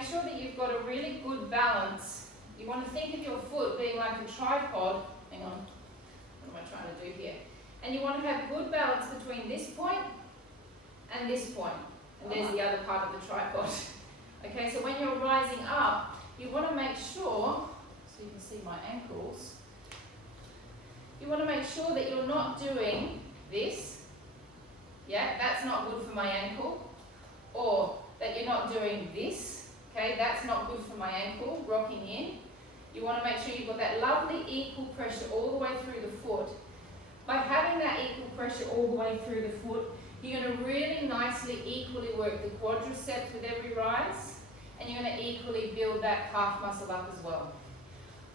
make sure that you've got a really good balance. You want to think of your foot being like a tripod. Hang on, what am I trying to do here? And you want to have good balance between this point and this point. And there's the other part of the tripod. Okay, so when you're rising up, you want to make sure, so you can see my ankles, you want to make sure that you're not doing this. Yeah, that's not good for my ankle. Or that you're not doing this. Okay, that's not good for my ankle, rocking in. You want to make sure you've got that lovely equal pressure all the way through the foot. By having that equal pressure all the way through the foot, you're going to really nicely equally work the quadriceps with every rise, and you're going to equally build that calf muscle up as well.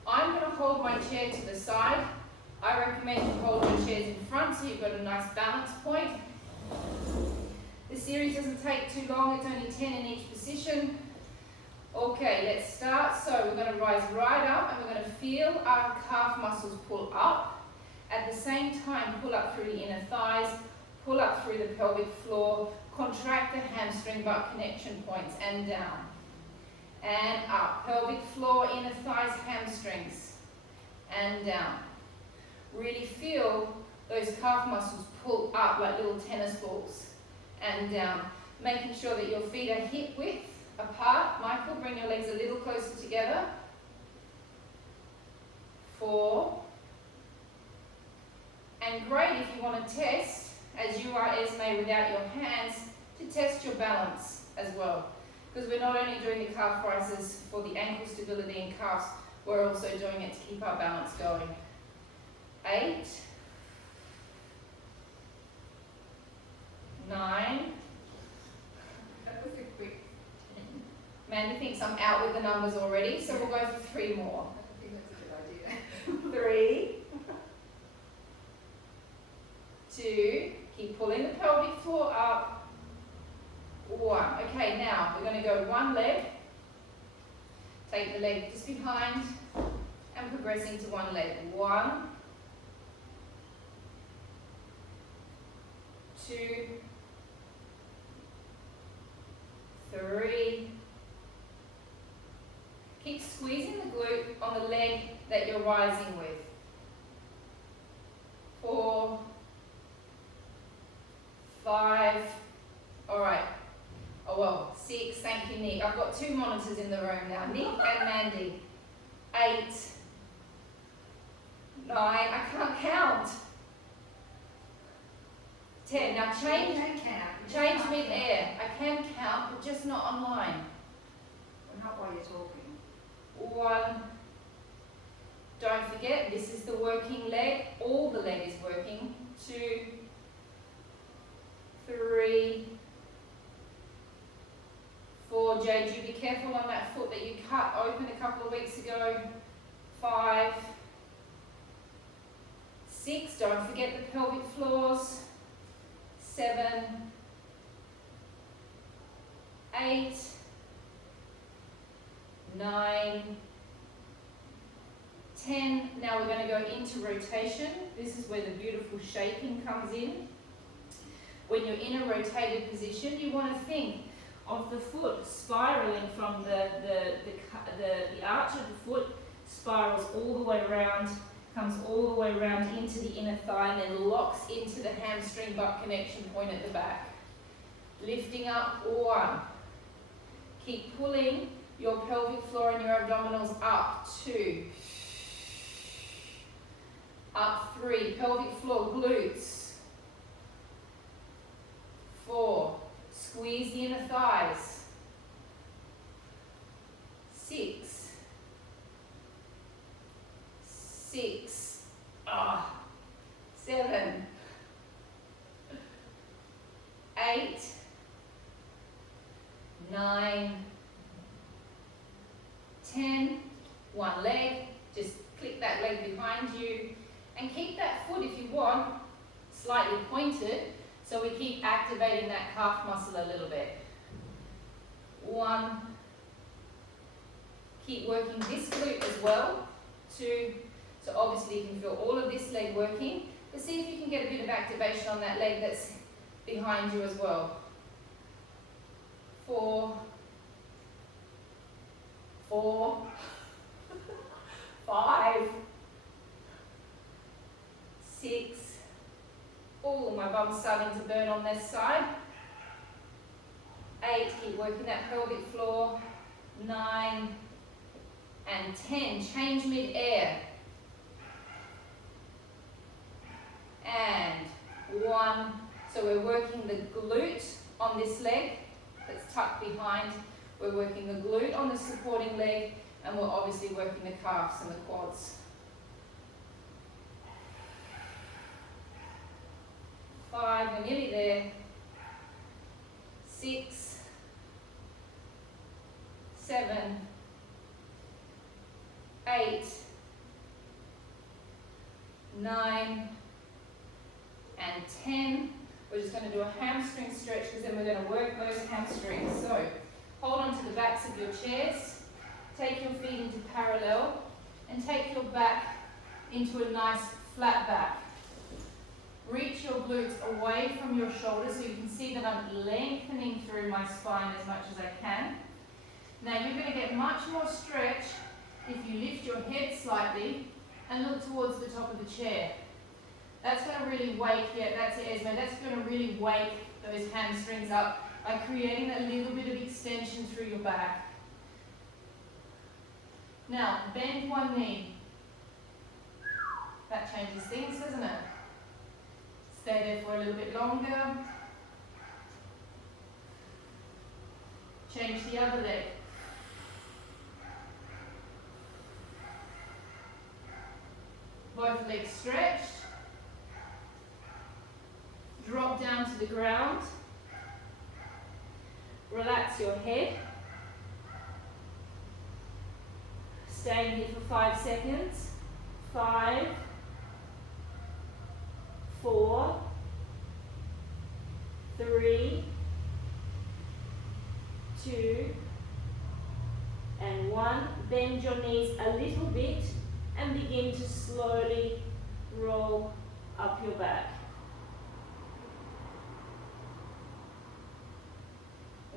I'm going to hold my chair to the side. I recommend you hold your chairs in front so you've got a nice balance point. The series doesn't take too long, it's only 10 in each position. Okay, let's start. So we're going to rise right up and we're going to feel our calf muscles pull up. At the same time, pull up through the inner thighs, pull up through the pelvic floor, contract the hamstring butt connection points and down. And up, pelvic floor, inner thighs, hamstrings, and down. Really feel those calf muscles pull up like little tennis balls and down. Making sure that your feet are hip width apart. Michael, bring your legs a little closer together. 4. And great if you want to test, as you are Esme without your hands, to test your balance as well. Because we're not only doing the calf rises for the ankle stability and calves, we're also doing it to keep our balance going. 8, 9, That was a quick. Mandy thinks I'm out with the numbers already, so we'll go for 3 more. I think that's a good idea. 3, 2, keep pulling the pelvic floor up. 1. Okay, now we're going to go one leg. Take the leg just behind and progressing to one leg. 1, 2, 3. Keep squeezing the glute on the leg that you're rising with. 4, 5. All right. Oh well, 6. Thank you, Nick. I've got 2 monitors in the room now. Nick and Mandy. 8, 9. I can't count. 10. Now change mid-air. I can count, but just not online. Well, not while you're talking. 1. Don't forget, this is the working leg. All the leg is working. 2, 3, 4. Jade, you be careful on that foot that you cut open a couple of weeks ago. 5, 6. Don't forget the pelvic floors. 7, 8, 9, 10. Now we're going to go into rotation. This is where the beautiful shaping comes in. When you're in a rotated position, you want to think of the foot spiraling from the arch of the foot, spirals all the way around, comes all the way around into the inner thigh and then locks into the hamstring butt connection point at the back. Lifting up. 1. Keep pulling your pelvic floor and your abdominals up. 2. Up. 3. Pelvic floor, glutes. 4. Squeeze the inner thighs. 6. 6. 7. 8. 9. 10. One leg. Just click that leg behind you. And keep that foot, if you want, slightly pointed, so we keep activating that calf muscle a little bit. 1. Keep working this glute as well. 2. So obviously you can feel all of this leg working, but see if you can get a bit of activation on that leg that's behind you as well. 4. 4, 5, 6. Oh, my bum's starting to burn on this side. 8, keep working that pelvic floor. 9 and 10, change mid-air. And 1, so we're working the glute on this leg that's tucked behind. We're working the glute on the supporting leg, and we're obviously working the calves and the quads. 5, we're nearly there. 6, 7, 8, 9, and 10. We're just going to do a hamstring stretch because then we're going to work those hamstrings. So hold on to the backs of your chairs, take your feet into parallel, and take your back into a nice flat back. Reach your glutes away from your shoulders so you can see that I'm lengthening through my spine as much as I can. Now you're going to get much more stretch if you lift your head slightly and look towards the top of the chair. That's going to really wake, that's it, Esme, that's going to really wake those hamstrings up by creating a little bit of extension through your back. Now, bend one knee. That changes things, doesn't it? Stay there for a little bit longer. Change the other leg. Both legs stretched. Drop down to the ground. Relax your head. Stay here for 5 seconds. 5, 4, 3, 2, and 1. Bend your knees a little bit and begin to slowly roll up your back.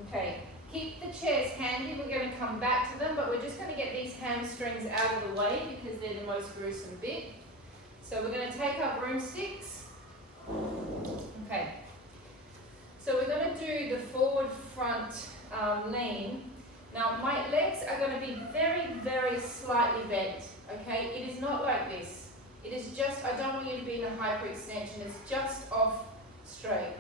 Okay, keep the chairs handy. We're going to come back to them, but we're just going to get these hamstrings out of the way because they're the most gruesome bit. So we're going to take our broomsticks. Okay, so we're going to do the forward front lean. Now my legs are going to be very, very slightly bent. Okay, it is not like this. It is just, I don't want you to be in a hyperextension. It's just off straight.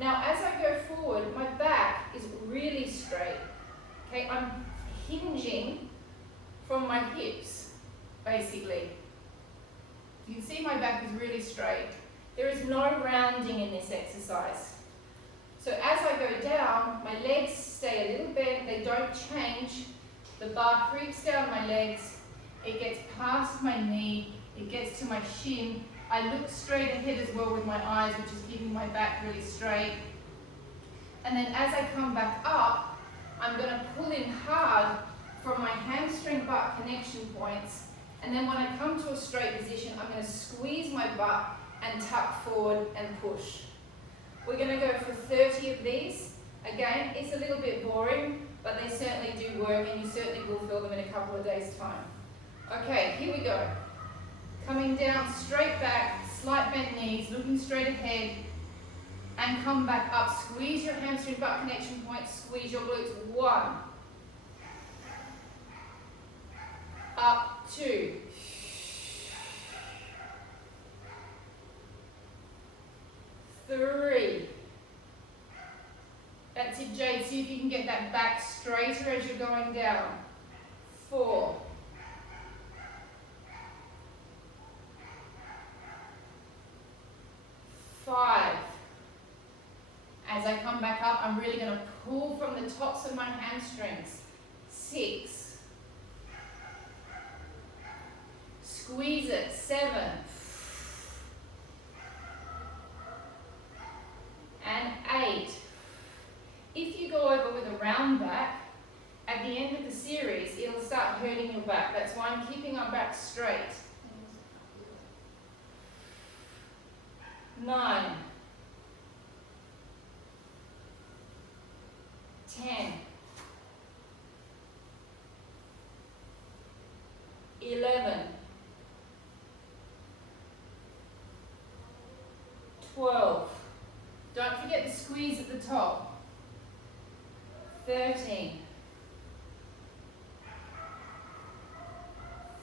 Now, as I go forward, my back is really straight. Okay, I'm hinging from my hips, basically. You can see my back is really straight. There is no rounding in this exercise. So as I go down, my legs stay a little bent, they don't change. The bar creeps down my legs, it gets past my knee, it gets to my shin. I look straight ahead as well with my eyes, which is keeping my back really straight. And then as I come back up, I'm going to pull in hard from my hamstring butt connection points. And then when I come to a straight position, I'm going to squeeze my butt and tuck forward and push. We're going to go for 30 of these. Again, it's a little bit boring, but they certainly do work, and you certainly will feel them in a couple of days' time. Okay, here we go. Coming down, straight back, slight bent knees, looking straight ahead, and come back up. Squeeze your hamstring butt connection points, squeeze your glutes. 1. Up, 2. 3. That's it, Jade. See if you can get that back straighter as you're going down. 4. 5. As I come back up, I'm really going to pull from the tops of my hamstrings. 6. Squeeze it. 7. And 8. If you go over with a round back, at the end of the series, it'll start hurting your back. That's why I'm keeping our back straight. 9. 10. 11, 12. Don't forget the squeeze at the top. 13,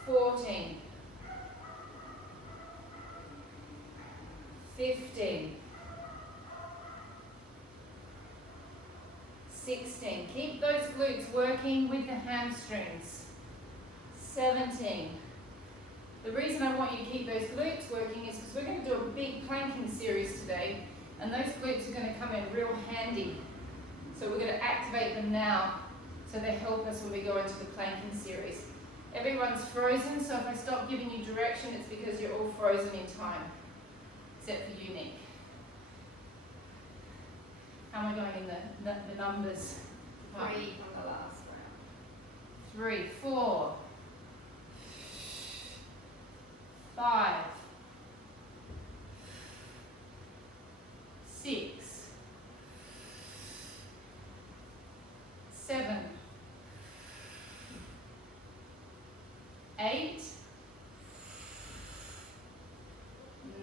14, 15, 16. Keep those glutes working with the hamstrings. 17. The reason I want you to keep those glutes working is because we're going to do a big planking series today, and those glutes are going to come in real handy. So we're going to activate them now so they help us when we go into the planking series. Everyone's frozen, so if I stop giving you direction, it's because you're all frozen in time, except for you, Nick. How am I going in the numbers? 3 on the last round. 3, 4, 5, 6, 7, 8,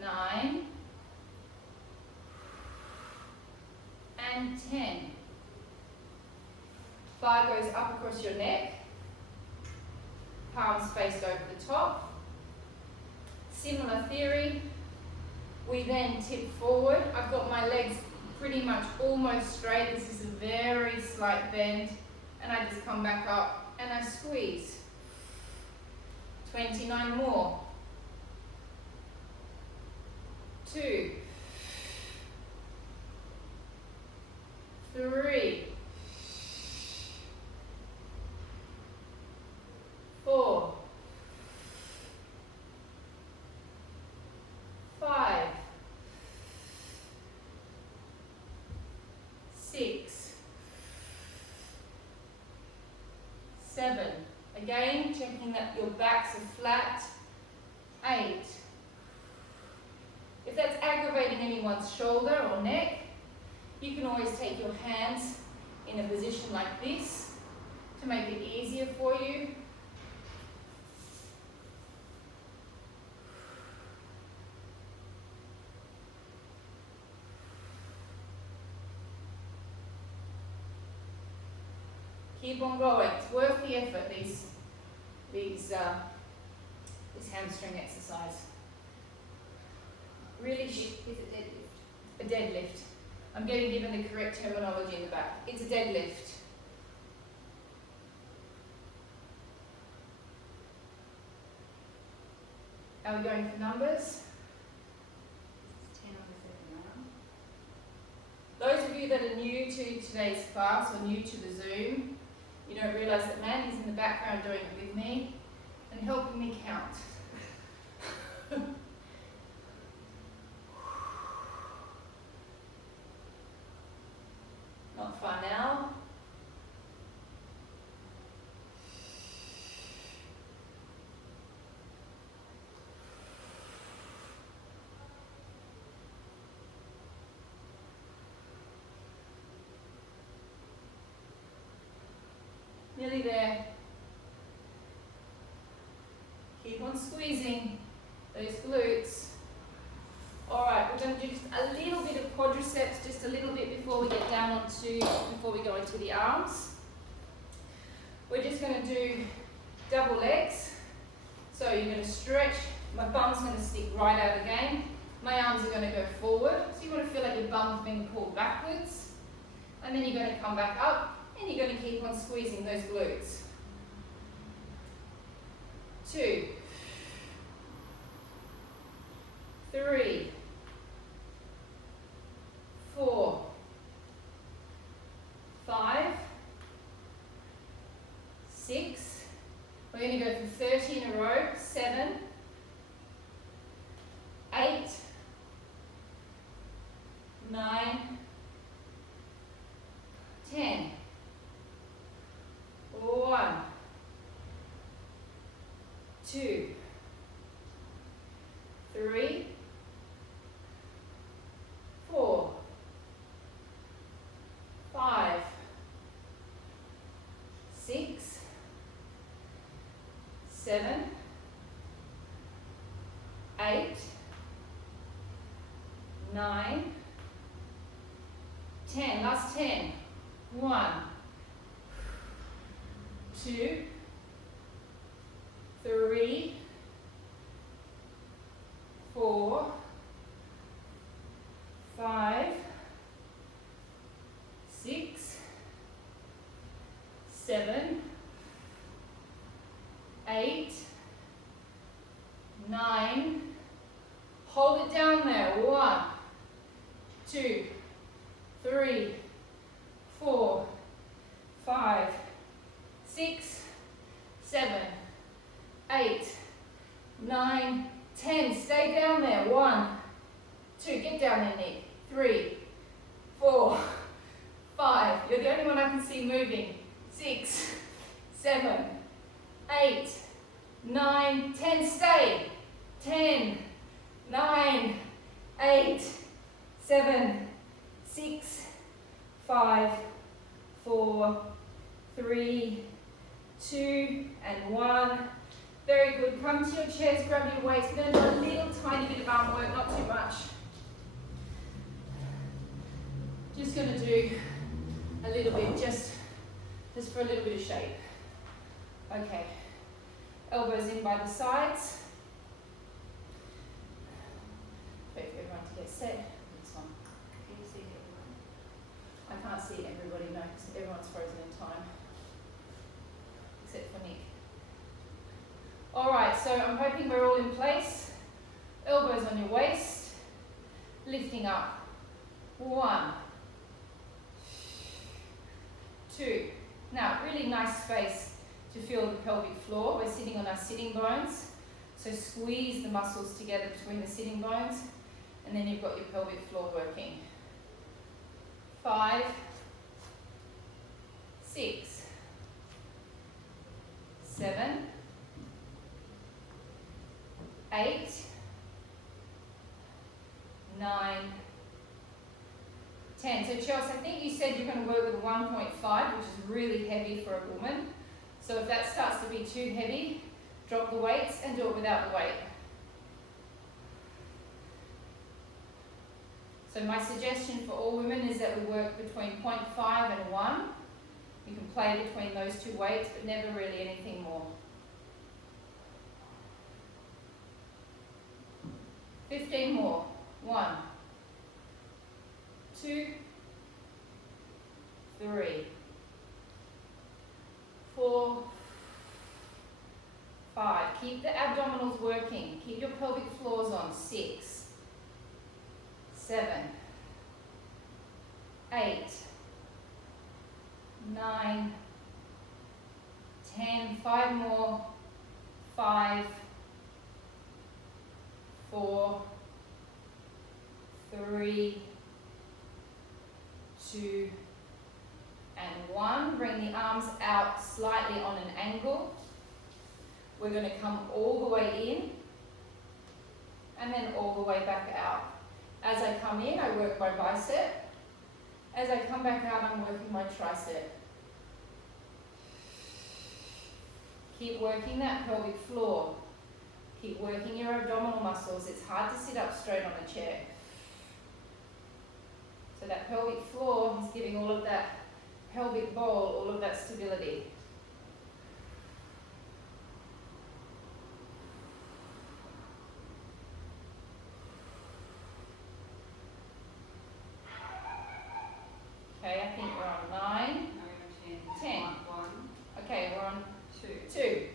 9, and 10. Bar goes up across your neck, palms faced over the top. Similar theory, we then tip forward. I've got my legs pretty much almost straight. This is a very slight bend, and I just come back up and I squeeze. 29 more. 2, 3, 4, 5, 6, 7. Again, checking that your backs are flat. 8. If that's aggravating anyone's shoulder or neck, you can always take your hands in a position like this to make it easier for you. Keep on going. It's worth the effort, this hamstring exercise. Really, Is it deadlift? a deadlift. I'm getting given the correct terminology in the back. It's a deadlift. Are we going for numbers? It's 10 on the 7 round. Those of you that are new to today's class or new to the Zoom, you don't realise that Mandy's in the background doing it with me and helping me count. Not far now. Nearly there. Keep on squeezing those glutes. Alright, we're going to do just a little bit of quadriceps, just a little bit before we get down before we go into the arms. We're just going to do double legs. So you're going to stretch, my bum's going to stick right out again. My arms are going to go forward. So you want to feel like your bum's being pulled backwards. And then you're going to come back up. And you're going to keep on squeezing those glutes. 2, 3, 4, 5, 6. We're going to go for 30 in a row. 7, 8, 9, 10. 1, 2, 3, 4, 5, 6, 7, 9, 10. Last 10. 1, 2, 3, 4, 5, 6, 7, 8, 9. Hold it down there. 1, 2, 3, 4, 5, 6, 7, 8, 9, 10. Stay down there. 1, 2. Get down there, Nick. 3, 4, 5. You're the only one I can see moving. 6, 7, 8, 9, 10. Stay. 10, 9, 8, 7, 6, 5, 4, 3, 2, and 1. Very good. Come to your chairs, grab your weights. We're going to do a little tiny bit of arm work, not too much. Just going to do a little bit, just for a little bit of shape. Okay. Elbows in by the sides. Wait for everyone to get set. This one. Can you see everyone? I can't see everybody, no, because everyone's frozen in time. Except for Nick. Alright, so I'm hoping we're all in place. Elbows on your waist. Lifting up. 1, 2. Now, really nice space to feel the pelvic floor. We're sitting on our sitting bones. So squeeze the muscles together between the sitting bones. And then you've got your pelvic floor working. 5, 6, 7, 8, 9, 10. So Chelsea, I think you said you're going to work with 1.5, which is really heavy for a woman. So if that starts to be too heavy, drop the weights and do it without the weight. So my suggestion for all women is that we work between 0.5 and 1. You can play between those two weights, but never really anything more. 15 more. 1, 2, 3, 4, 5. Keep the abdominals working. Keep your pelvic floors on. 6, 7, 8, 9, 10. 5 more. 5, 4, 3, 2, and 1. Bring the arms out slightly on an angle. We're going to come all the way in and then all the way back out. As I come in, I work my bicep. As I come back out, I'm working my tricep. Keep working that pelvic floor. Keep working your abdominal muscles. It's hard to sit up straight on a chair. So that pelvic floor is giving all of that pelvic bowl, all of that stability. Okay, I think we're on 9, 10. Okay, we're on 2,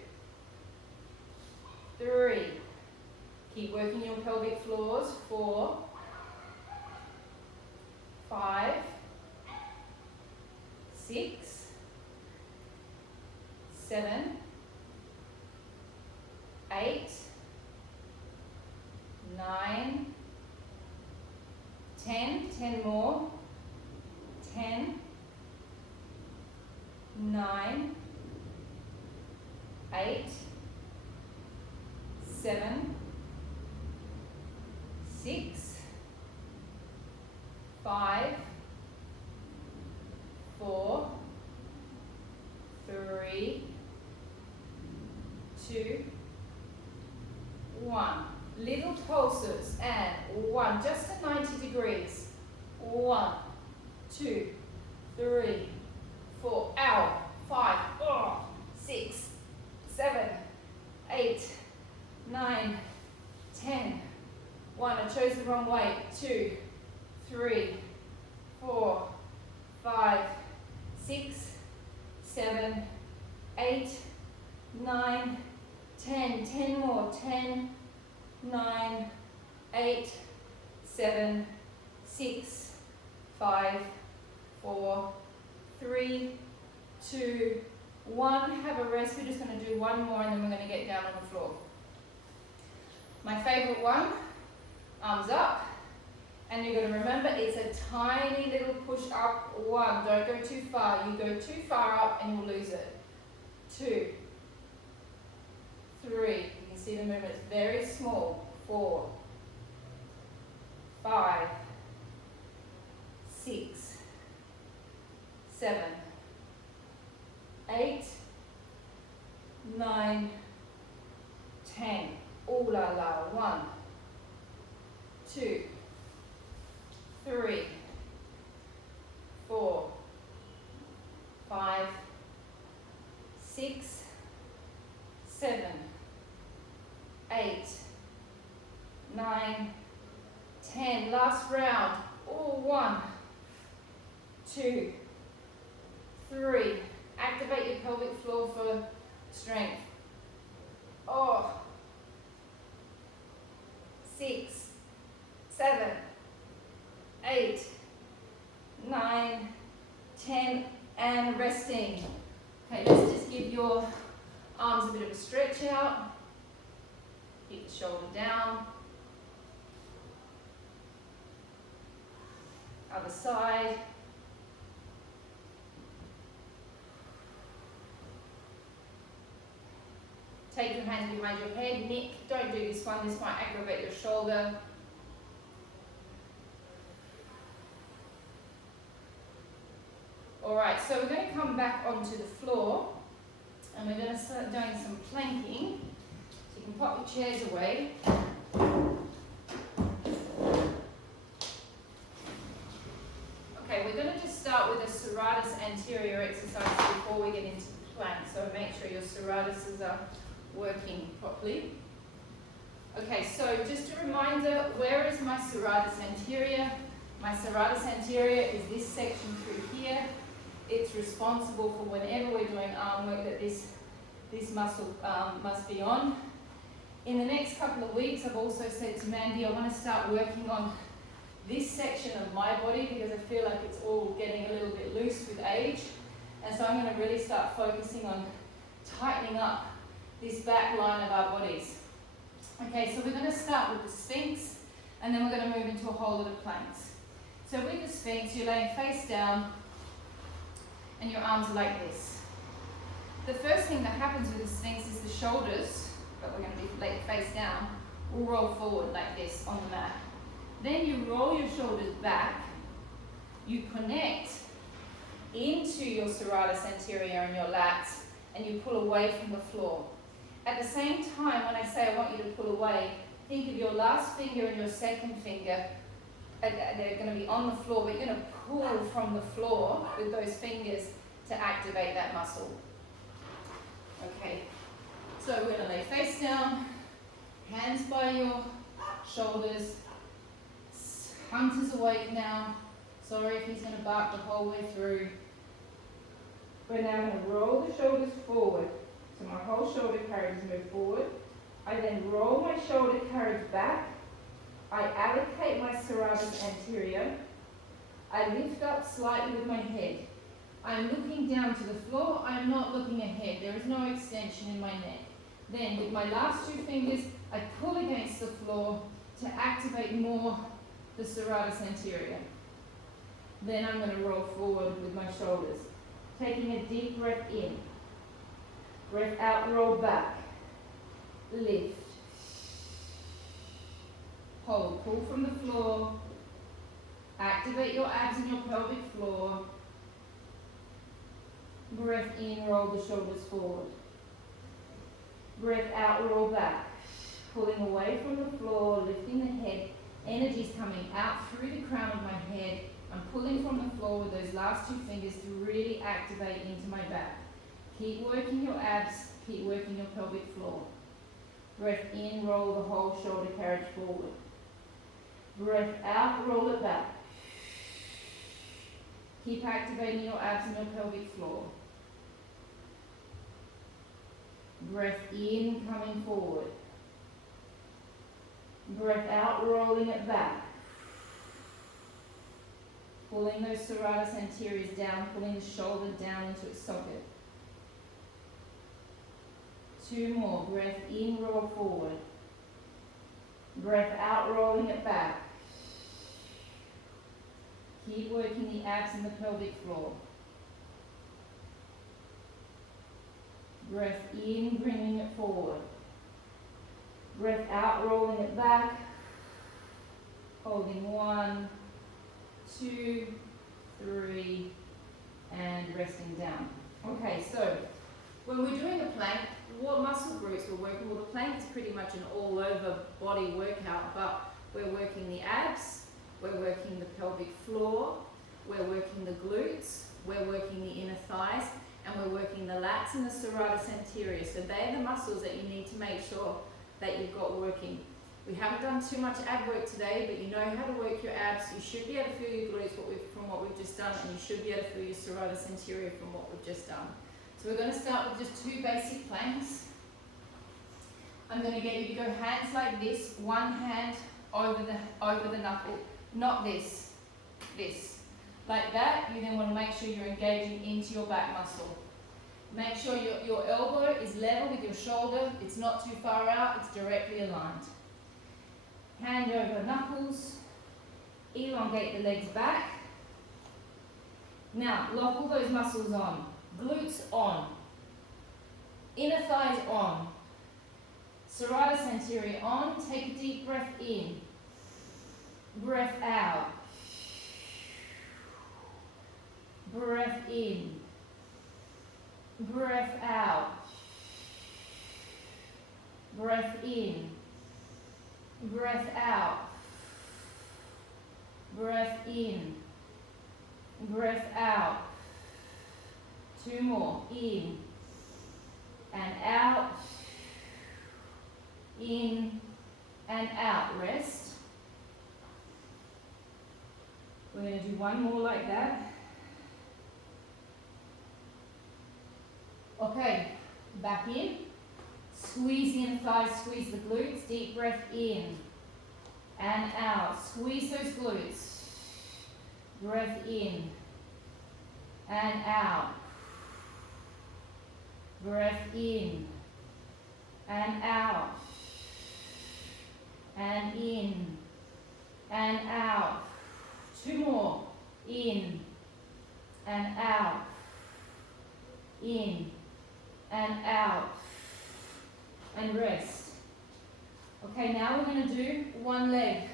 3. Keep working your pelvic floors. 4, 5, 6, 7, 8, 9, 10. 10 more. 10, 9, 8, 7, 6, 5, 4, 3, 2, 1. Little pulses, and 1, just to 90 degrees. 1, 2, 3, 4, ow, 5, 6, 7, 8, 9, 10. 1, I chose the wrong way. 2, 3, 4, 5, 6, 7, 8, 9, 10. 10 more. 10, 9, 8, 7, 6, 5, 4, 3, 2, 1. Have a rest. We're just going to do one more and then we're going to get down on the floor. My favorite one, arms up. And you're going to remember it's a tiny little push up. 1, don't go too far. You go too far up and you'll lose it. 2, 3, you can see the movement, it's very small. 4, 5, 6, 7, 8, 9, 10. Ooh la la. 1, 2, 3, 4, 5, 6, 7, 8, 9, 10. Last round. Oh, 1, 2, 3. Activate your pelvic floor for strength. 6, 7, 8, 9, 10, and resting. Okay, let's just give your arms a bit of a stretch out. Keep the shoulder down. Other side. Take your hands behind your head. Nick, don't do this one. This might aggravate your shoulder. Alright, so we're going to come back onto the floor and we're going to start doing some planking. So you can pop your chairs away. Okay, we're going to just start with a serratus anterior exercise before we get into the plank. So make sure your serratuses are working properly. Okay, so just a reminder, where is my serratus anterior? My serratus anterior is this section through here. It's responsible for whenever we're doing arm work that this muscle must be on. In the next couple of weeks, I've also said to Mandy, I want to start working on this section of my body because I feel like it's all getting a little bit loose with age. And so I'm going to really start focusing on tightening up this back line of our bodies. Okay, so we're going to start with the Sphinx and then we're going to move into a whole lot of planks. So with the Sphinx, you're laying face down and your arms are like this. The first thing that happens with the Sphinx is the shoulders, but we're going to be laid face down, will roll forward like this on the mat. Then you roll your shoulders back, you connect into your serratus anterior and your lats, and you pull away from the floor. At the same time, when I say I want you to pull away, think of your last finger and your second finger. They're going to be on the floor, but you're going to pull from the floor with those fingers to activate that muscle. Okay, so we're going to lay face down, hands by your shoulders. Hunter's awake now. Sorry if he's going to bark the whole way through. We're now going to roll the shoulders forward. So my whole shoulder carriage move forward. I then roll my shoulder carriage back. I allocate my serratus anterior. I lift up slightly with my head. I'm looking down to the floor. I'm not looking ahead. There is no extension in my neck. Then with my last two fingers, I pull against the floor to activate more the serratus anterior. Then I'm going to roll forward with my shoulders. Taking a deep breath in. Breath out, roll back. Lift. Hold, pull from the floor. Activate your abs and your pelvic floor. Breath in, roll the shoulders forward. Breath out, roll back. pulling away from the floor, lifting the head. Energy's coming out through the crown of my head. I'm pulling from the floor with those last two fingers to really activate into my back. Keep working your abs, keep working your pelvic floor. Breath in, roll the whole shoulder carriage forward. Breath out, roll it back. Keep activating your abs and your pelvic floor. Breath in, coming forward. Breath out, rolling it back. Pulling those serratus anteriors down, pulling the shoulder down into its socket. 2 more. Breath in, roll forward. Breath out, rolling it back. Keep working the abs and the pelvic floor. Breath in, bringing it forward. Breath out, rolling it back. Holding 1, 2, 3, and resting down. Okay, so when we're doing a plank, what muscle groups we're working? Well, the plank is pretty much an all-over body workout, but we're working the abs, we're working the pelvic floor, we're working the glutes, we're working the inner thighs, and we're working the lats and the serratus anterior. So they're the muscles that you need to make sure that you've got working. We haven't done too much ab work today, but you know how to work your abs. You should be able to feel your glutes from what we've just done, and you should be able to feel your serratus anterior from what we've just done. So we're going to start with just 2 basic planks. I'm going to get you to go hands like this, one hand over the knuckle, not this. Like that. You then want to make sure you're engaging into your back muscle. Make sure your elbow is level with your shoulder. It's not too far out, it's directly aligned. Hand over knuckles. Elongate the legs back. Now, lock all those muscles on. Glutes on. Inner thighs on. Serratus anterior on. Take a deep breath in. Breath out. Breath in. Breath out. Breath in. Breath out. Breath in. Breath out. 2 more. In and out. In and out. Rest. We're going to do 1 more like that. Okay, back in. Squeeze the inner thighs, squeeze the glutes. Deep breath in and out. Squeeze those glutes. Breath in and out. Breath in and out. And in and out. 2 more. In and out. In and out. And rest. Okay, now we're going to do 1 leg.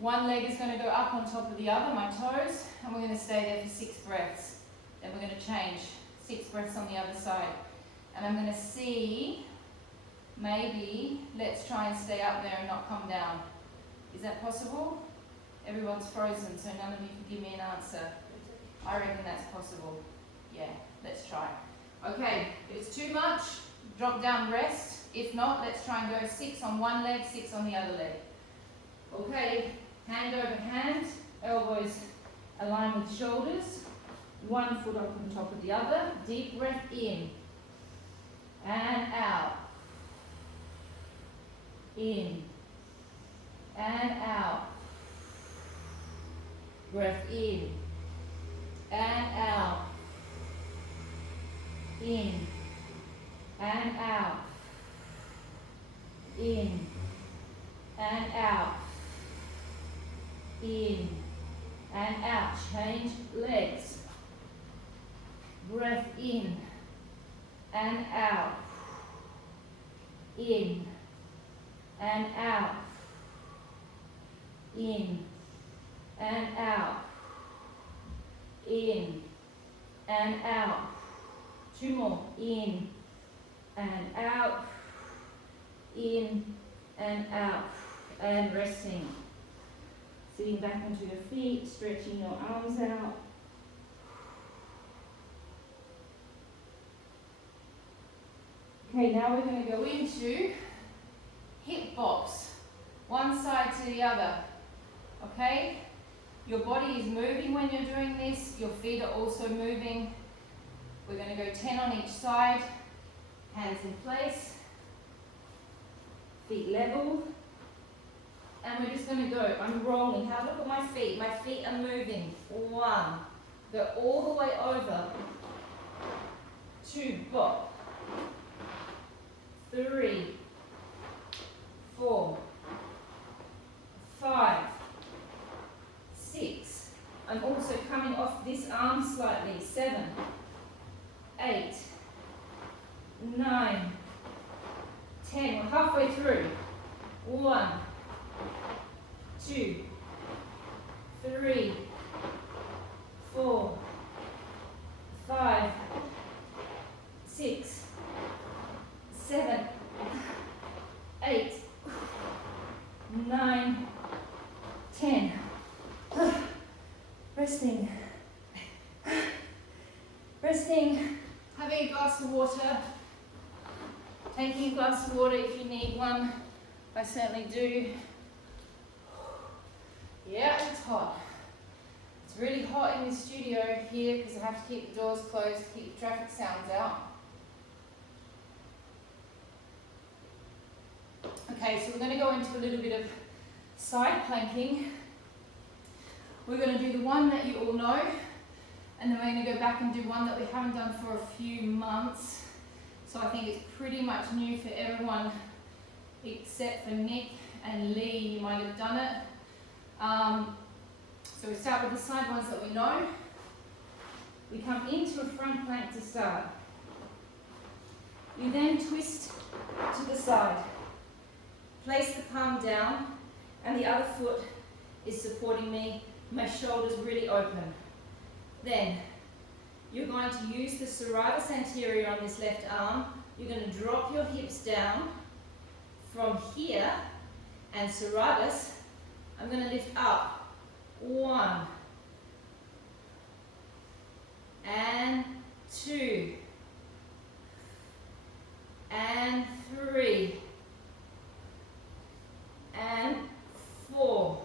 1 leg is going to go up on top of the other, my toes, and we're going to stay there for 6 breaths. Then we're going to change 6 breaths on the other side. And I'm going to see, maybe, let's try and stay up there and not come down. Is that possible? Everyone's frozen, so none of you can give me an answer. I reckon that's possible. Yeah, let's try. Okay, if it's too much, drop down, rest. If not, let's try and go 6 on 1 leg, 6 on the other leg. Okay, hand over hand, elbows align with shoulders. 1 foot up on top of the other. Deep breath in and out. In and out. Breath in and out. In and out. In and out. In and out. Change legs. Breath in and out. In and out. In and out. In and out. 2 more. In and out. in and out, and resting. Sitting back onto your feet, stretching your arms out. Okay, now we're going to go into hip box, one side to the other, okay? Your body is moving when you're doing this, your feet are also moving. We're going to go 10 on each side, hands in place, feet level, and we're just going to go. I'm rolling. Have a look at my feet are moving. 1, go all the way over, 2, bop, 3, 4, 5, 6. I'm also coming off this arm slightly. 7, 8, 9, 10. We're halfway through. 1, 2, 3, 4, 5, 6, 7, 8, 9, 10. Resting. Resting. Having a glass of water. Taking a glass of water if you need one. I certainly do. Yeah, it's hot. It's really hot in the studio here because I have to keep the doors closed, keep the traffic sounds out. Okay, so we're going to go into a little bit of side planking. We're going to do the one that you all know, and then we're going to go back and do one that we haven't done for a few months. So I think it's pretty much new for everyone except for Nick and Lee. You might have done it. So we start with the side ones that we know. We come into a front plank to start. You then twist to the side. Place the palm down and the other foot is supporting me. My shoulders really open. Then you're going to use the serratus anterior on this left arm. You're going to drop your hips down from here, and serratus, I'm going to lift up. 1 and 2 and 3 and 4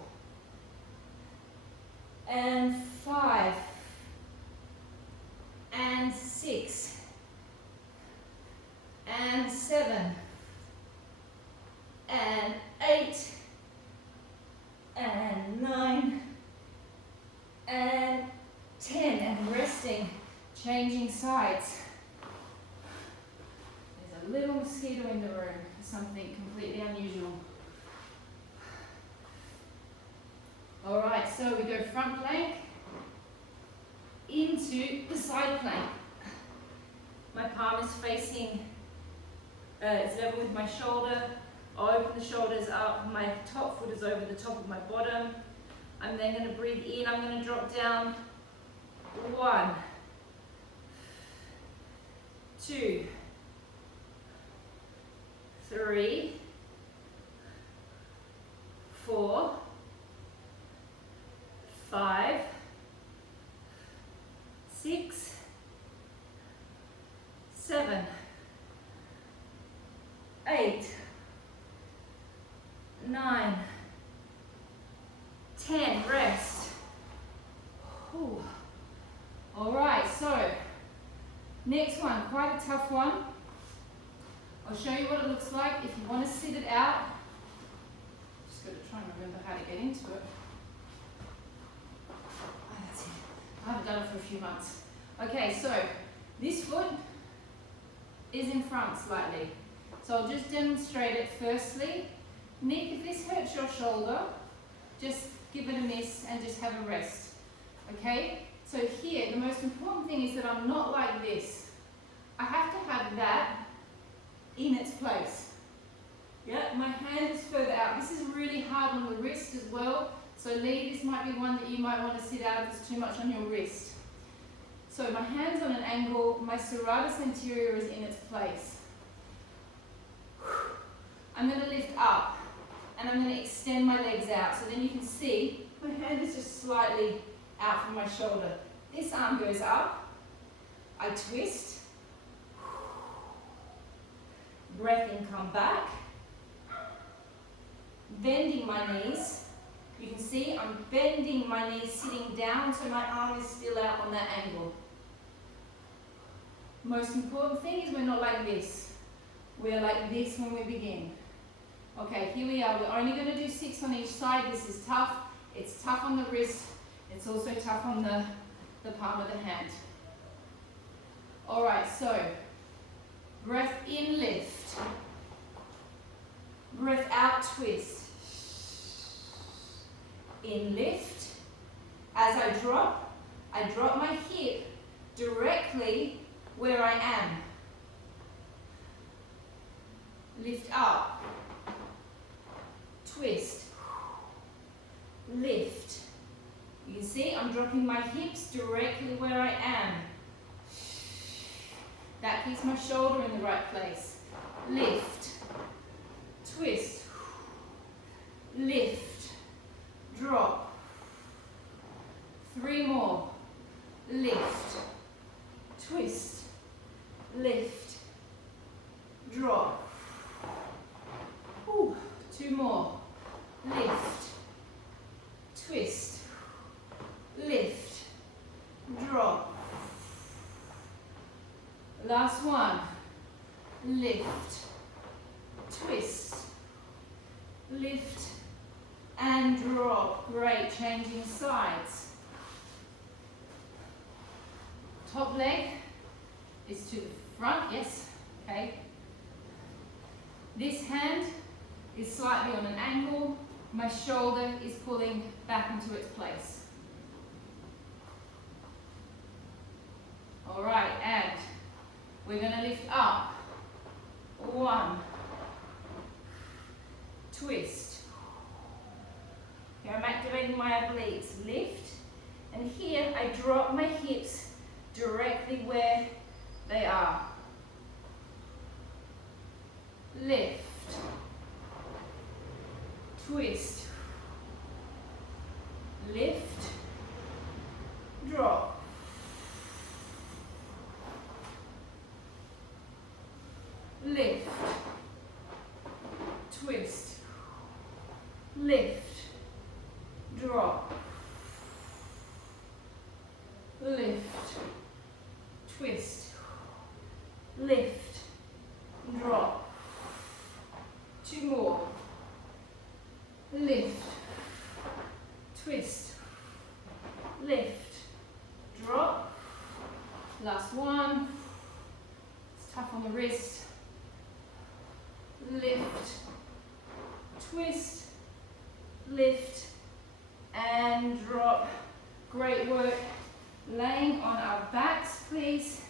and 5 and 6 and 7 and 8 and 9 and 10, and resting, changing sides. There's a little mosquito in the room for something completely unusual. Alright, so we go front plank into the side plank. My palm is facing, it's level with my shoulder. I open the shoulders up, my top foot is over the top of my bottom. I'm then going to breathe in, I'm going to drop down. 1, 2, 3, 4, 5, 6, 7, 8, 9, 10, rest. Whew. All right, so next one, quite a tough one. I'll show you what it looks like if you want to sit it out. Just got to try and remember how to get into it. Oh, that's it. I haven't done it for a few months. Okay, so this foot is in front slightly. So I'll just demonstrate it firstly. Nick, if this hurts your shoulder, just give it a miss and just have a rest. Okay? So here, the most important thing is that I'm not like this. I have to have that in its place. Yeah, my hand is further out. This is really hard on the wrist as well. So Lee, this might be one that you might want to sit out if it's too much on your wrist. So my hand's on an angle, my serratus anterior is in its place. I'm going to lift up and I'm going to extend my legs out. So then you can see my hand is just slightly out from my shoulder. This arm goes up, I twist, breath in, come back, bending my knees. You can see I'm bending my knees, sitting down so my arm is still out on that angle. Most important thing is we're not like this. We're like this when we begin. Okay, here we are. We're only going to do 6 on each side. This is tough. It's tough on the wrist. It's also tough on the palm of the hand. All right, so breath in, lift. Breath out, twist. In, lift. As I drop my hip directly where I am. Lift up. Twist. Lift. You can see I'm dropping my hips directly where I am. That keeps my shoulder in the right place. Lift. Twist. Lift. Drop. 3 more. Lift. Twist. Lift. Drop. 2 more. Lift. Twist. Lift. Drop. Last one. Lift. Twist. Lift. And drop. Great. Changing sides. Top leg is to the front. Yes. Okay. This hand is slightly on an angle. My shoulder is pulling back into its place. All right, and we're going to lift up. 1. Twist. Here I'm activating my obliques. Lift. And here I drop my hips directly where they are. Lift. Twist. Lift. Drop. Lift. Twist. Lift. Drop. Lift. Twist. Lift. Drop. 2 more. Lift. Twist. Lift. Drop. Last one. It's tough on the wrist. Lift. Twist. Lift. And drop. Great work. Laying on our backs, please.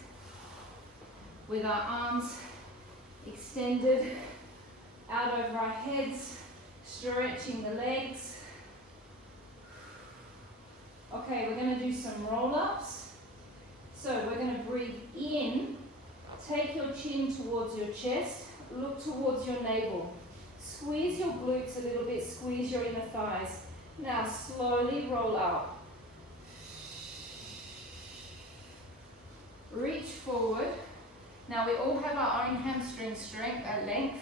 With our arms extended out over our heads. Stretching the legs. Okay, we're going to do some roll-ups. So we're going to breathe in. Take your chin towards your chest. Look towards your navel. Squeeze your glutes a little bit. Squeeze your inner thighs. Now slowly roll up. Reach forward. Now we all have our own hamstring strength and length.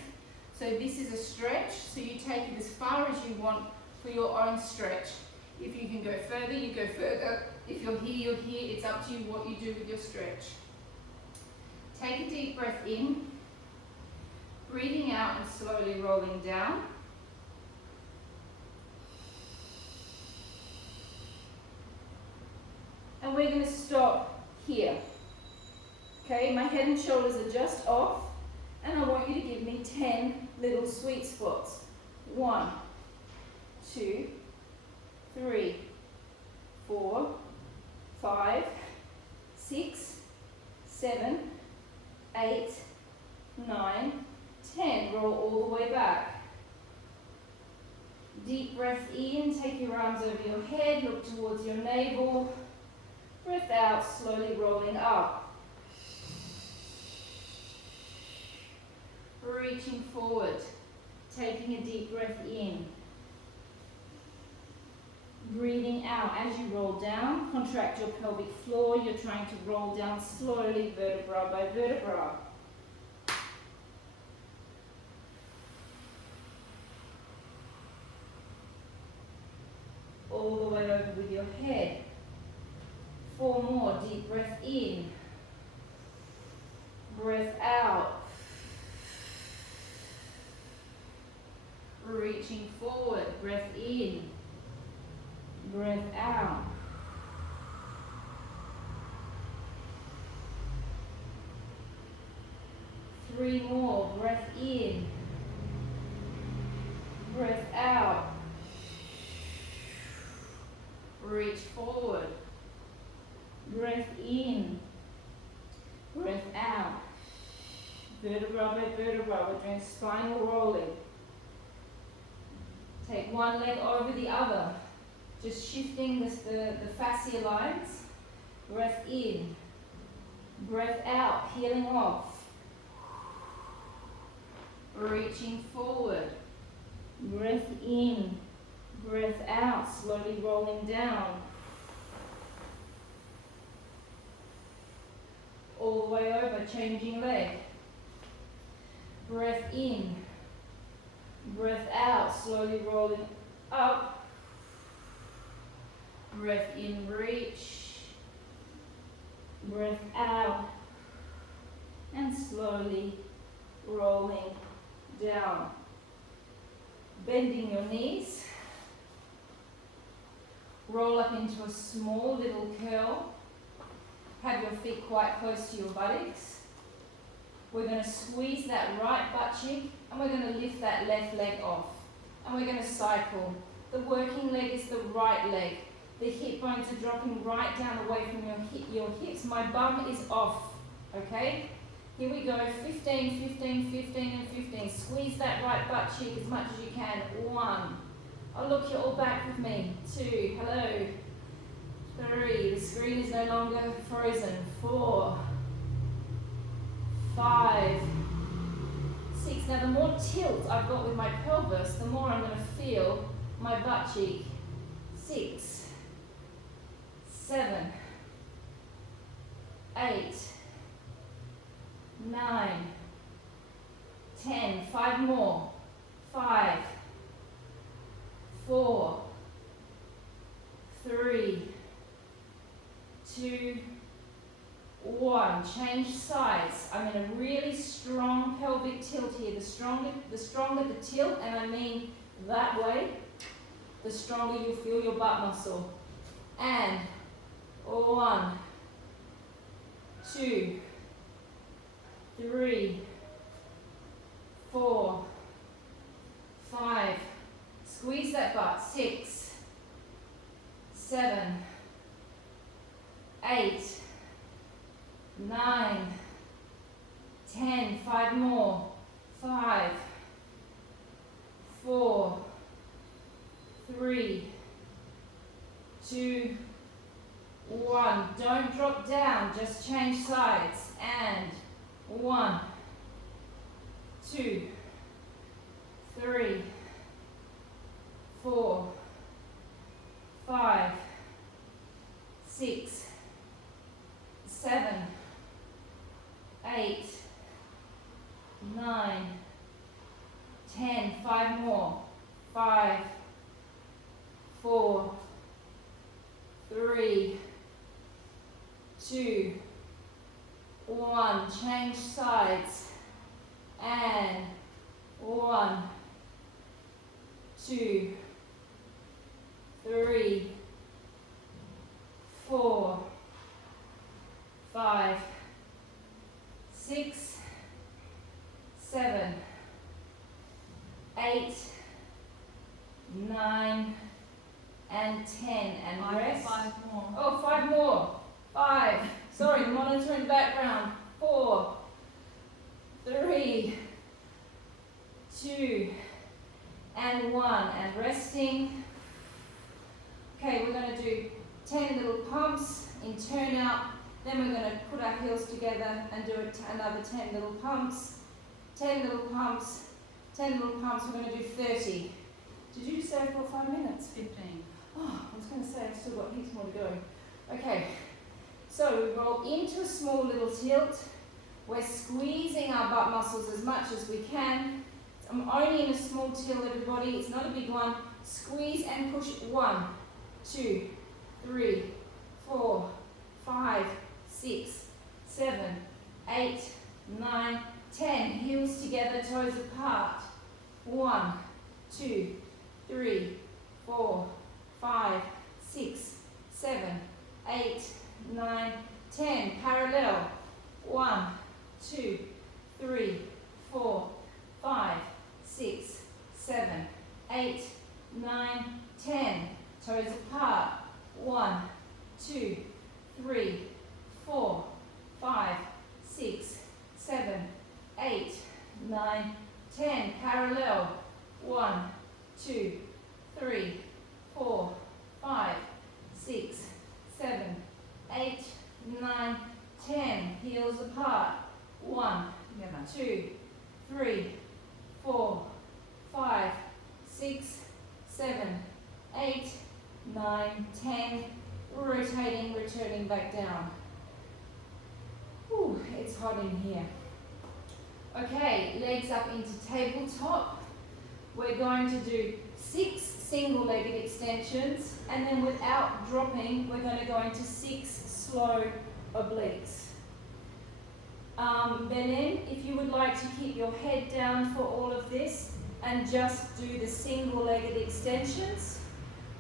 So this is a stretch, so you take it as far as you want for your own stretch. If you can go further, you go further. If you're here, you're here. It's up to you what you do with your stretch. Take a deep breath in, breathing out and slowly rolling down. And we're going to stop here. Okay, my head and shoulders are just off. And I want you to give me 10 little sweet spots. 1, 2, 3, 4, 5, 6, 7, 8, 9, 10. Roll all the way back. Deep breath in, take your arms over your head, look towards your navel. Breath out, slowly rolling up. Reaching forward. Taking a deep breath in. Breathing out as you roll down. Contract your pelvic floor. You're trying to roll down slowly, vertebra by vertebra. All the way over with your head. 4 more. Deep breath in. Breath out. Reaching forward. Breath in. Breath out. Three more. Breath in. Breath out. Reach forward. Breath in. Breath out. Vertebra by vertebra. We're doing spinal rolling. Take one leg over the other. Just shifting the fascia lines. Breath in. Breath out. Peeling off. Reaching forward. Breath in. Breath out. Slowly rolling down. All the way over. Changing leg. Breath in. Breath out. Slowly rolling up. Breath in, reach. Breath out. And slowly rolling down. Bending your knees. Roll up into a small little curl. Have your feet quite close to your buttocks. We're going to squeeze that right butt cheek and we're going to lift that left leg off. And we're going to cycle. The working leg is the right leg. The hip bones are dropping right down away from your hips. My bum is off, okay? Here we go, 15, 15, 15 and 15. Squeeze that right butt cheek as much as you can. 1. Oh look, you're all back with me. 2, hello. 3, the screen is no longer frozen. 4, 5, 6. Now the more tilt I've got with my pelvis, the more I'm going to feel my butt cheek. 6, 7, 8, 9, 10. 5 more. 5, 4, 3, 2, 1. Change sides. I'm in a really strong pelvic tilt here. The stronger the tilt, and I mean that way, the stronger you'll feel your butt muscle. And 1, 2, 3, 4, 5. Squeeze that butt. 6, 7, 8, 9, 10. 5 more. 5, 4, 3, 2, 1. Don't drop down, just change sides. And 1, 2, 3, 4, 5, 6, 7, 8, 9, 10. 5 more. 5, 4, 3, 2, 1. Change sides. And 1, 2, 3, 4, 5, 6, 7, 8, 9, and 10. And rest. 5 more. Oh, 5 more. 5. Sorry, monitor in the background. 4, 3, 2, and 1. And resting. Okay, we're going to do 10 little pumps in turn out. Then we're going to put our heels together and do another 10 little pumps. 10 little pumps. 10 little pumps, we're going to do 30. Did you say 4 or 5 minutes? 15. Oh, I was going to say I've still got heaps more to go. Okay, so we roll into a small little tilt. We're squeezing our butt muscles as much as we can. I'm only in a small tilt, everybody. It's not a big one. Squeeze and push. 1, 2, 3, 4, 5, 6, 7, 8, 9, 10. Heels together, toes apart. 1, 2, 3, 4, 5, 6, 7, 8, 9, 10. Parallel. 1, 2, 3, 4, 5, 6, 7, 8, 9, 10. Toes apart. 1, 2, 3, 4, 5, 6, 7, 8, 9, 10. Parallel. 1, 2, 3, 4, 5, 6, 7, 8, 9, 10. Heels apart. 1, 2, 3, 4, 5, 6, 7, 8, 9, 10. Rotating, returning back down. Whew, it's hot in here. Okay, legs up into tabletop. We're going to do 6 single-legged extensions, and then without dropping, we're going to go into 6 slow obliques. Then, if you would like to keep your head down for all of this and just do the single-legged extensions,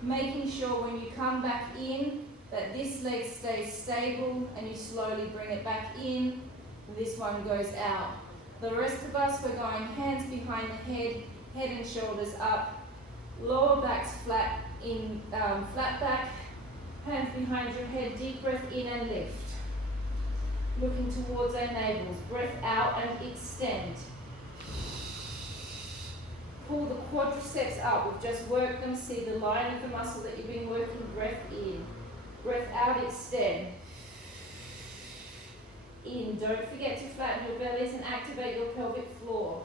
making sure when you come back in that this leg stays stable and you slowly bring it back in, this one goes out. The rest of us, we're going hands behind the head, head and shoulders up, lower back's flat, flat back, hands behind your head, deep breath in and lift. Looking towards our navels, breath out and extend. Pull the quadriceps up, we've just worked them, see the line of the muscle that you've been working, breath in. Breath out, extend. In, don't forget to flatten your bellies and activate your pelvic floor.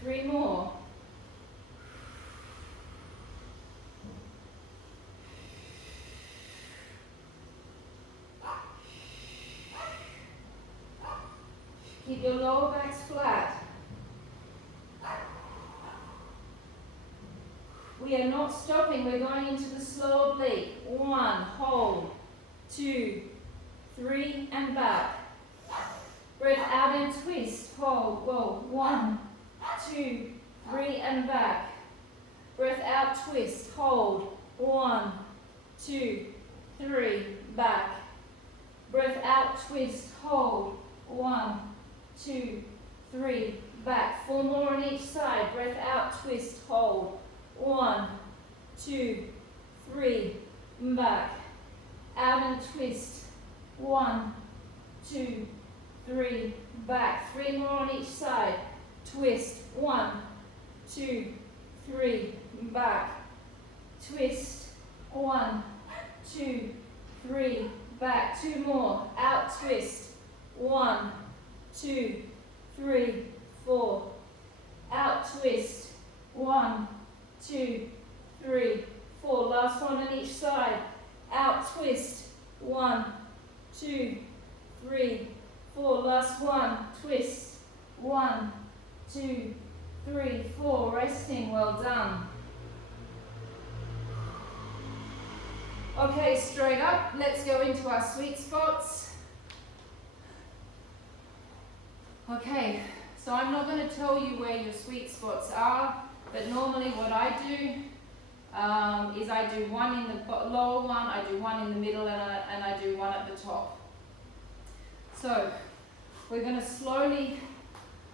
Three more. Keep your lower backs flat. We are not stopping, we're going into the slow oblique. 1, hold. 2, 3, and back. Breath out and twist, hold, whoa. 1, 2, 3, and back. Breath out, twist, hold. 1, 2, 3, back. Breath out, twist, hold. 1, 2, 3, back. 4 more on each side. Breath out, twist, hold. 1, 2, 3, back. Out and twist. 1, 2, 3, back. 3 more on each side. Twist. 1, 2, 3, back. Twist. 1, 2, 3, back. 2 more. Out, twist. 1, 2, 3, 4. Out, twist. 1, 2, 3, 4. Last one on each side. Out, twist. 1, 2, 3, 4. Last one. Twist. 1, 2, 3, 4. Resting. Well done. Okay, straight up. Let's go into our sweet spots. Okay, so I'm not going to tell you where your sweet spots are, but normally what I do is I do one in the lower one, I do one in the middle, and I do one at the top. So we're going to slowly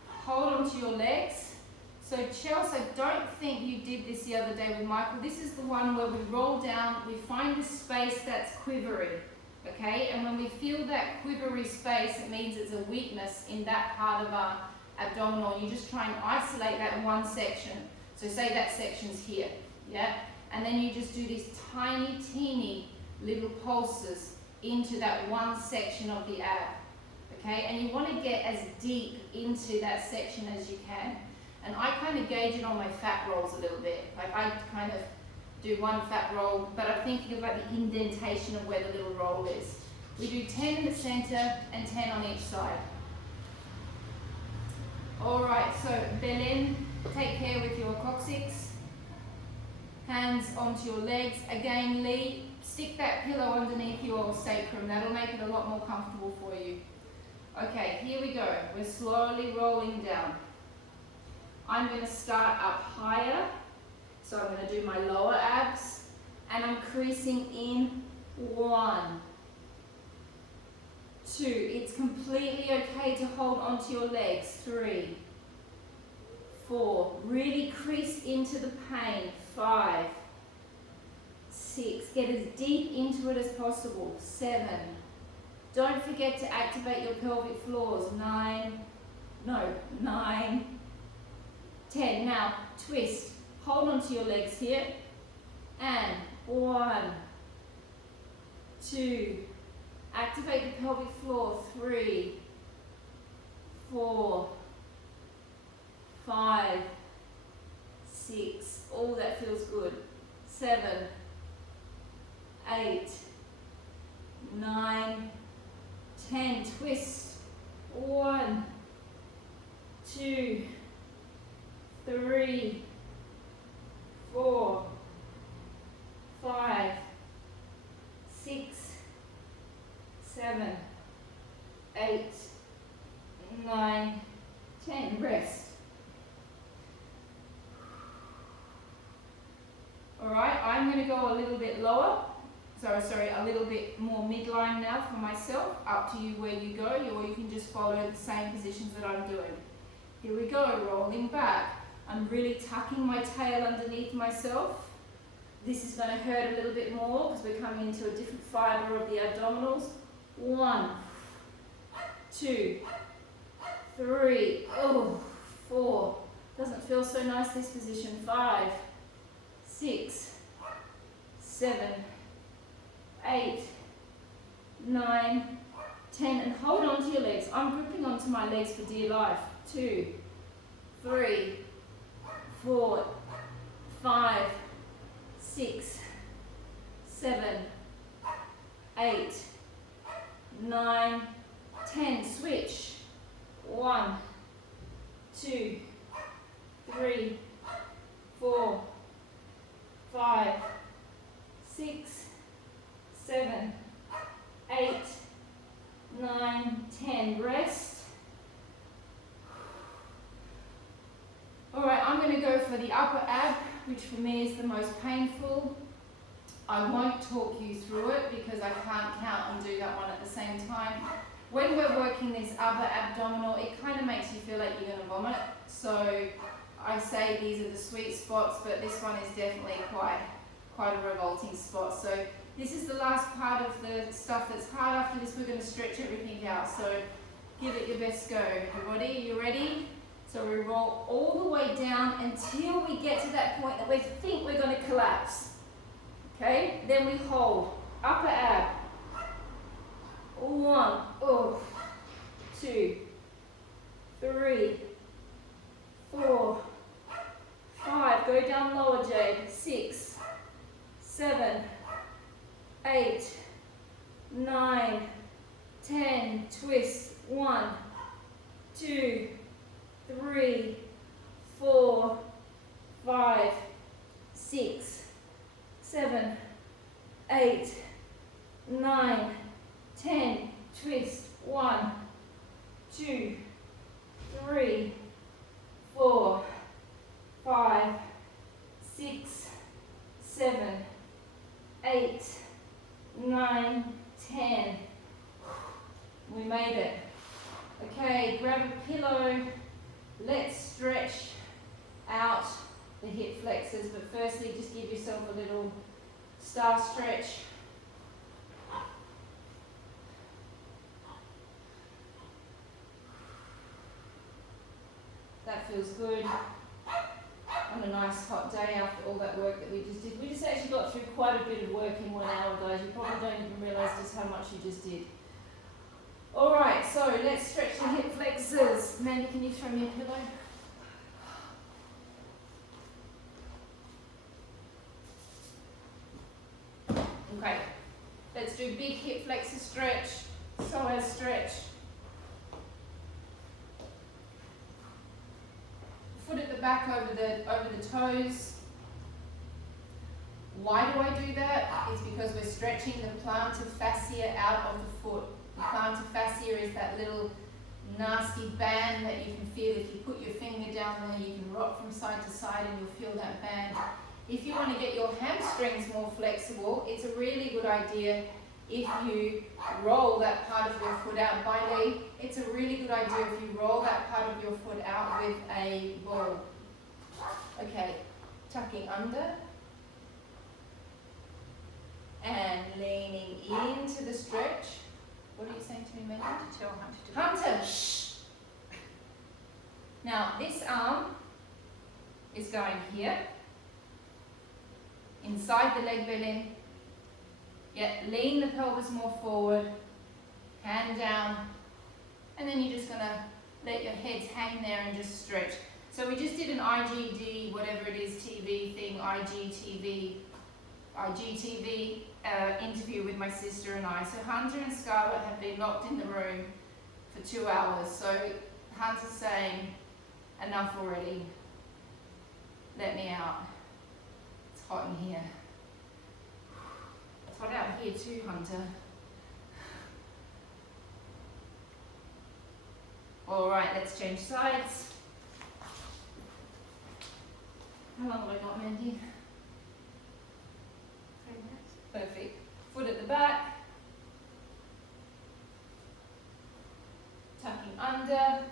hold onto your legs. So Chelsea, I don't think you did this the other day with Michael. This is the one where we roll down, we find the space that's quivery. Okay, and when we feel that quivery space, it means it's a weakness in that part of our abdominal. You just try and isolate that one section. So say that section's here. yeah? And then you just do these tiny, teeny little pulses into that one section of the ab, okay? And you want to get as deep into that section as you can. And I kind of gauge it on my fat rolls a little bit. Like I kind of do one fat roll, but I'm thinking about the indentation of where the little roll is. We do 10 in the center and 10 on each side. All right, so Belen, take care with your coccyx. Hands onto your legs. Again, Lee, stick that pillow underneath your sacrum. That'll make it a lot more comfortable for you. Okay, here we go. We're slowly rolling down. I'm going to start up higher. So I'm going to do my lower abs. And I'm creasing in 1, 2. It's completely okay to hold onto your legs. 3, 4. Really crease into the pain. 5, 6. Get as deep into it as possible. 7. Don't forget to activate your pelvic floors. 9, 10. Now twist. Hold onto your legs here. And 1, 2. Activate the pelvic floor. 3, 4, 5, 6. Oh, that feels good. 7, 8, 9, 10. Twist. 1, 2, 3, 4, 5, 6, 7, 8, 9, 10. Rest. Alright, I'm going to go a little bit lower. A little bit more midline now for myself. Up to you where you go, or you can just follow the same positions that I'm doing. Here we go, rolling back. I'm really tucking my tail underneath myself. This is going to hurt a little bit more because we're coming into a different fiber of the abdominals. 1, 2, 3, 4. Doesn't feel so nice, this position. 5, 6, 7, 8, 9, 10. And hold on to your legs. I'm gripping onto my legs for dear life. 2, 3, 4, 5, 6, 7, 8, 9, 10. Switch. 1, 2, 3, 4, 5, 6, 7, 8, 9, 10. Rest. Alright, I'm going to go for the upper ab, which for me is the most painful. I won't talk you through it because I can't count and do that one at the same time. When we're working this upper abdominal, it kind of makes you feel like you're going to vomit. So I say these are the sweet spots, but this one is definitely quite a revolting spot. So this is the last part of the stuff that's hard. After this, we're going to stretch everything out. So give it your best go. Everybody, are you ready? So we roll all the way down until we get to that point that we think we're going to collapse. Okay, then we hold. Upper ab. 1, 2, 3, 4, 5. Go down lower, Jade. 6, 7, 8, 9, 10. Twist. 1, 2, 3, 4, 5, 6, 7, 8, 9, 10. Twist. 1, 2, 3, 4, 5, 6, 7, 8, 9, 10. We made it. Okay, grab a pillow. Let's stretch out the hip flexors, but firstly just give yourself a little star stretch. That feels good. on a nice hot day after all that work that we just did. We just actually got through quite a bit of work in 1 hour, guys. You probably don't even realise just how much you just did. Alright, so let's stretch the hip flexors. Mandy, can you throw me a pillow? Okay, let's do big hip flexor stretch, psoas stretch. Foot at the back over the toes. Why do I do that? It's because we're stretching the plantar fascia out of the foot. The plantar fascia is that little nasty band that you can feel. If you put your finger down there, you can rock from side to side and you'll feel that band. If you want to get your hamstrings more flexible, it's a really good idea if you roll that part of your foot out by Lee. It's a really good idea if you roll that part of your foot out with a ball. Okay, tucking under and leaning into the stretch. What are you saying to me, Megan? Tell Hunter to Hunter, shh. Now this arm is going here, inside the leg bend. Yet lean the pelvis more forward, hand down, and then you're just gonna let your heads hang there and just stretch. So we just did an IGD, whatever it is, TV thing, IGTV interview with my sister and I. So Hunter and Scarlett have been locked in the room for 2 hours. So Hunter's saying, enough already, let me out. It's hot in here. It's hot out here too, Hunter. Alright, let's change sides. How long have I got, Mandy? 3 minutes. Perfect. Foot at the back. Tucking under.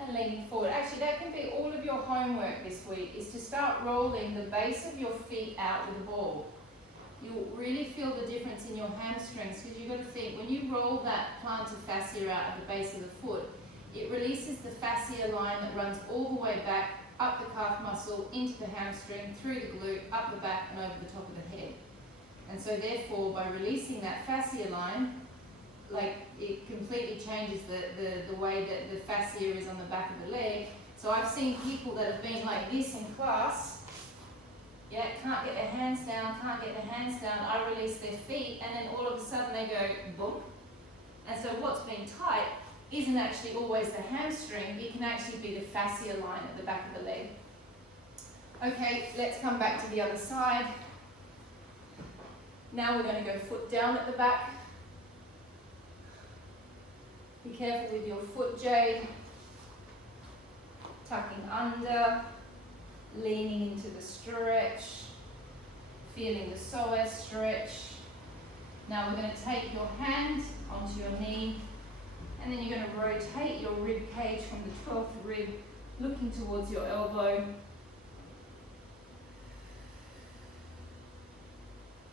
And leaning forward. Actually, that can be all of your homework this week, is to start rolling the base of your feet out with the ball. You'll really feel the difference in your hamstrings, because you've got to think, when you roll that plantar fascia out at the base of the foot, it releases the fascia line that runs all the way back, up the calf muscle, into the hamstring, through the glute, up the back and over the top of the head. And so therefore, by releasing that fascia line, like, it completely changes the way that the fascia is on the back of the leg. So I've seen people that have been like this in class, yeah, can't get their hands down, I release their feet, and then all of a sudden they go boom. And so what's been tight isn't actually always the hamstring, it can actually be the fascia line at the back of the leg. Okay, let's come back to the other side. Now we're going to go foot down at the back. Be careful with your foot, Jade. Tucking under, leaning into the stretch, feeling the psoas stretch. Now we're going to take your hand onto your knee, and then you're going to rotate your rib cage from the 12th rib, looking towards your elbow.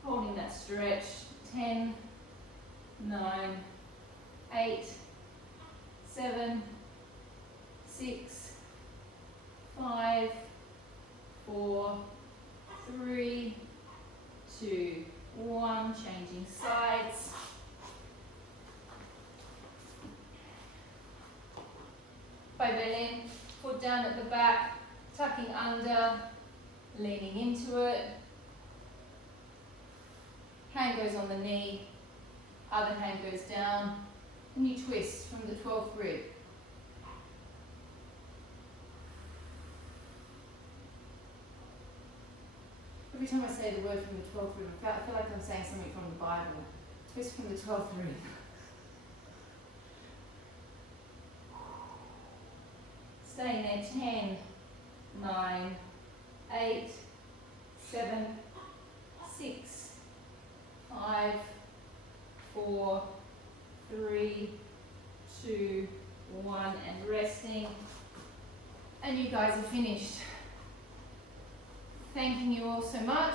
Holding that stretch. 10, 9, 8, 7, 6, 5, 4, 3, 2, 1. Changing sides. By Berlin, foot down at the back, tucking under, leaning into it. Hand goes on the knee, other hand goes down, and you twist from the 12th rib. Every time I say the word from the 12th rib, I feel like I'm saying something from the Bible. Twist from the 12th rib. Stay in there. 10, 9, 8, 7,